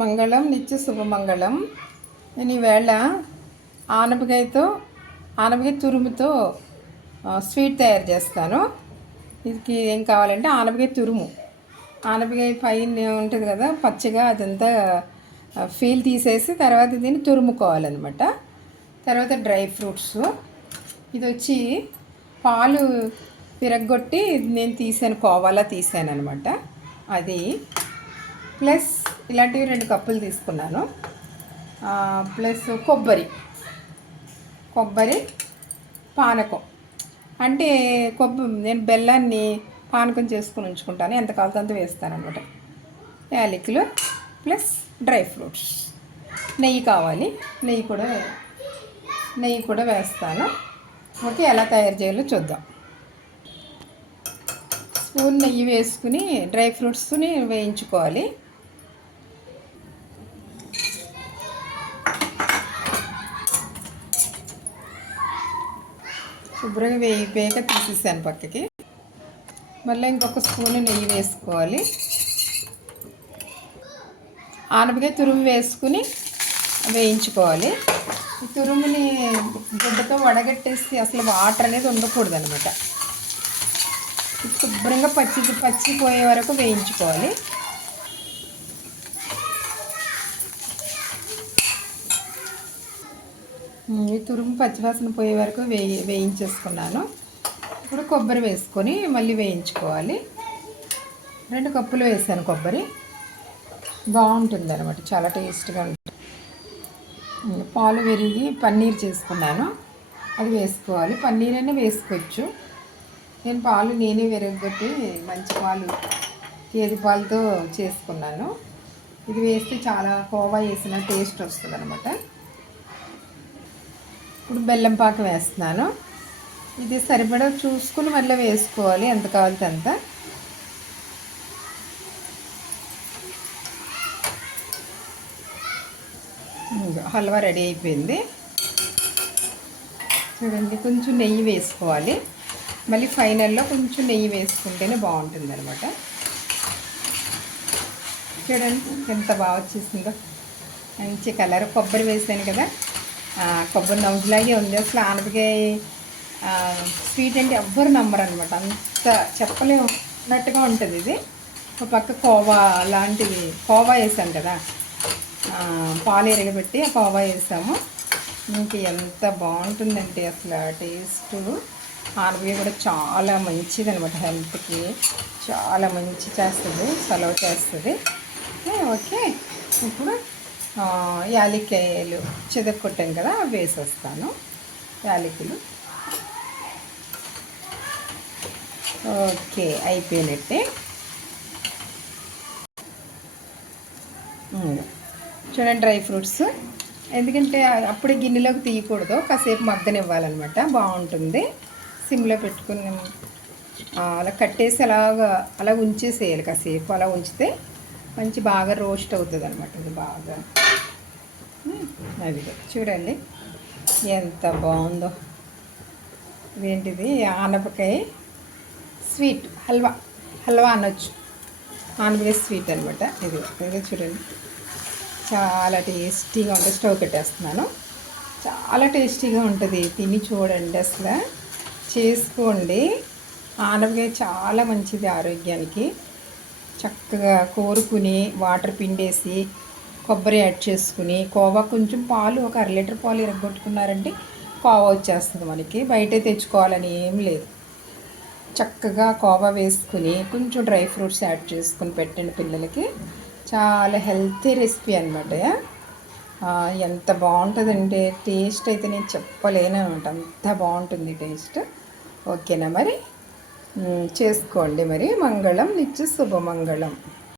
మంగళం నిత్య శుభమంగళం నేను ఈవేళ ఆనపకాయతో ఆనపకాయ తురుముతో స్వీట్ తయారు చేస్తాను. దీనికి ఏం కావాలంటే ఆనపకాయ తురుము. ఆనపకాయ పైన ఉంటుంది కదా పచ్చిగా అదంతా ఫీల్ తీసేసి తర్వాత దీన్ని తురుముకోవాలన్నమాట. తర్వాత డ్రై ఫ్రూట్స్. ఇది వచ్చి పాలు విరగ్గొట్టి నేను తీసాను కోవాలా తీసాను అనమాట అది. ప్లస్ ఇలాంటివి రెండు కప్పులు తీసుకున్నాను. ప్లస్ కొబ్బరి. కొబ్బరి పానకం. అంటే కొబ్బరి నేను బెల్లాన్ని పానకం చేసుకుని ఉంచుకుంటాను. ఎంత కావాలో అంత వేస్తాను అనమాట యాలకులు ప్లస్ డ్రై ఫ్రూట్స్. నెయ్యి కావాలి. నెయ్యి కూడా నెయ్యి కూడా వేస్తాను. ఓకే ఎలా తయారు చేయాలో చూద్దాం. స్పూన్ నెయ్యి వేసుకుని డ్రై ఫ్రూట్స్ని వేయించుకోవాలి. శుభ్రంగా వేయిపోయాక తీసేసాను పక్కకి. మళ్ళీ ఇంకొక స్పూన్ నెయ్యి వేసుకోవాలి. ఆనపకాయ తురుము వేసుకుని వేయించుకోవాలి. ఈ తురుముని గుడ్డతో వడగట్టేసి అసలు వాటర్ అనేది ఉండకూడదు అనమాట శుభ్రంగా పచ్చి పచ్చిపోయే వరకు వేయించుకోవాలి. ఈ తురుము పచ్చివాసన పోయే వరకు వేయి వేయించేసుకున్నాను. ఇప్పుడు కొబ్బరి వేసుకొని మళ్ళీ వేయించుకోవాలి. రెండు కప్పులు వేసాను కొబ్బరి. బాగుంటుంది అనమాట చాలా టేస్ట్గా ఉంటుంది. పాలు విరిగి పన్నీర్ చేసుకున్నాను. అది వేసుకోవాలి. పన్నీర్ అయినా వేసుకోవచ్చు. నేను పాలు నేనే విరగొట్టి మంచి పాలు గేదె పాలతో చేసుకున్నాను. ఇది వేస్తే చాలా కోవా వేసిన టేస్ట్ వస్తుంది అనమాట ఇప్పుడు బెల్లం పాక వేస్తున్నాను. ఇది సరిపడా చూసుకుని మళ్ళీ వేసుకోవాలి. ఎంత కావాలితే అంత. హల్వా రెడీ అయిపోయింది. చూడండి కొంచెం నెయ్యి వేసుకోవాలి. మళ్ళీ ఫైనల్లో కొంచెం నెయ్యి వేసుకుంటేనే బాగుంటుంది అనమాట చూడండి ఎంత బాగా వచ్చేసిందో. మంచి కలర్ కొబ్బరి వేసాను కదా. కొబ్బరి నవ్వులాగే ఉంది. అసలు ఆనపకాయ స్వీట్ అంటే ఎవ్వరు నమ్మరు అనమాట అంత చెప్పలేనట్టుగా ఉంటుంది ఇది. ఒక పక్క కోవా లాంటిది కోవా వేసాం కదా. పాలు ఎరగబెట్టి ఆ కోవా వేసాము. ఇంక ఎంత బాగుంటుందంటే అసలు టేస్ట్. ఆనపకాయ కూడా చాలా మంచిది అనమాట హెల్త్కి. చాలా మంచి చేస్తుంది సెలవు చేస్తుంది. ఓకే. ఇప్పుడు యాలక్కాయలు చెదక్కొట్టాం కదా అవి వేసేస్తాను. యాలకులు. ఓకే అయిపోయినట్టే. చూడండి డ్రై ఫ్రూట్స్. ఎందుకంటే అప్పుడే గిన్నెలోకి తీయకూడదు కాసేపు మగ్గనివ్వాలన్నమాట. బాగుంటుంది. సిమ్లో పెట్టుకుని అలా కట్టేసి అలాగా అలా ఉంచేసేయాలి కాసేపు. అలా ఉంచితే మంచి బాగా రోస్ట్ అవుతుంది అనమాట ఇది బాగా. అది చూడండి ఎంత బాగుందో. ఇదేంటిది? ఆనపకాయ స్వీట్ హల్వా హల్వా అనొచ్చు. ఆనపకాయ స్వీట్ అనమాట ఇది. ఇది చూడండి. చాలా టేస్టీగా ఉంటుంది స్టవ్ పెట్టేస్తున్నాను చాలా టేస్టీగా ఉంటుంది. తిని చూడండి అసలు. చేసుకోండి. ఆనపకాయ చాలా మంచిది ఆరోగ్యానికి. చక్కగా కోరుకుని వాటర్ పిండేసి కొబ్బరి యాడ్ చేసుకుని కోవా కొంచెం పాలు ఒక అర లీటర్ పాలు ఇరగొట్టుకున్నారంటే కోవా వచ్చేస్తుంది మనకి. బయటే తెచ్చుకోవాలని ఏం లేదు. చక్కగా కోవా వేసుకుని కొంచెం డ్రై ఫ్రూట్స్ యాడ్ చేసుకుని పెట్టండి పిల్లలకి. చాలా హెల్తీ రెసిపీ అనమాట ఎంత బాగుంటుందంటే టేస్ట్ అయితే నేను చెప్పలేను అనమాట అంత బాగుంటుంది టేస్ట్. ఓకేనా మరి? చేసుకోండి మరి. మంగళం నిత్య శుభమంగళం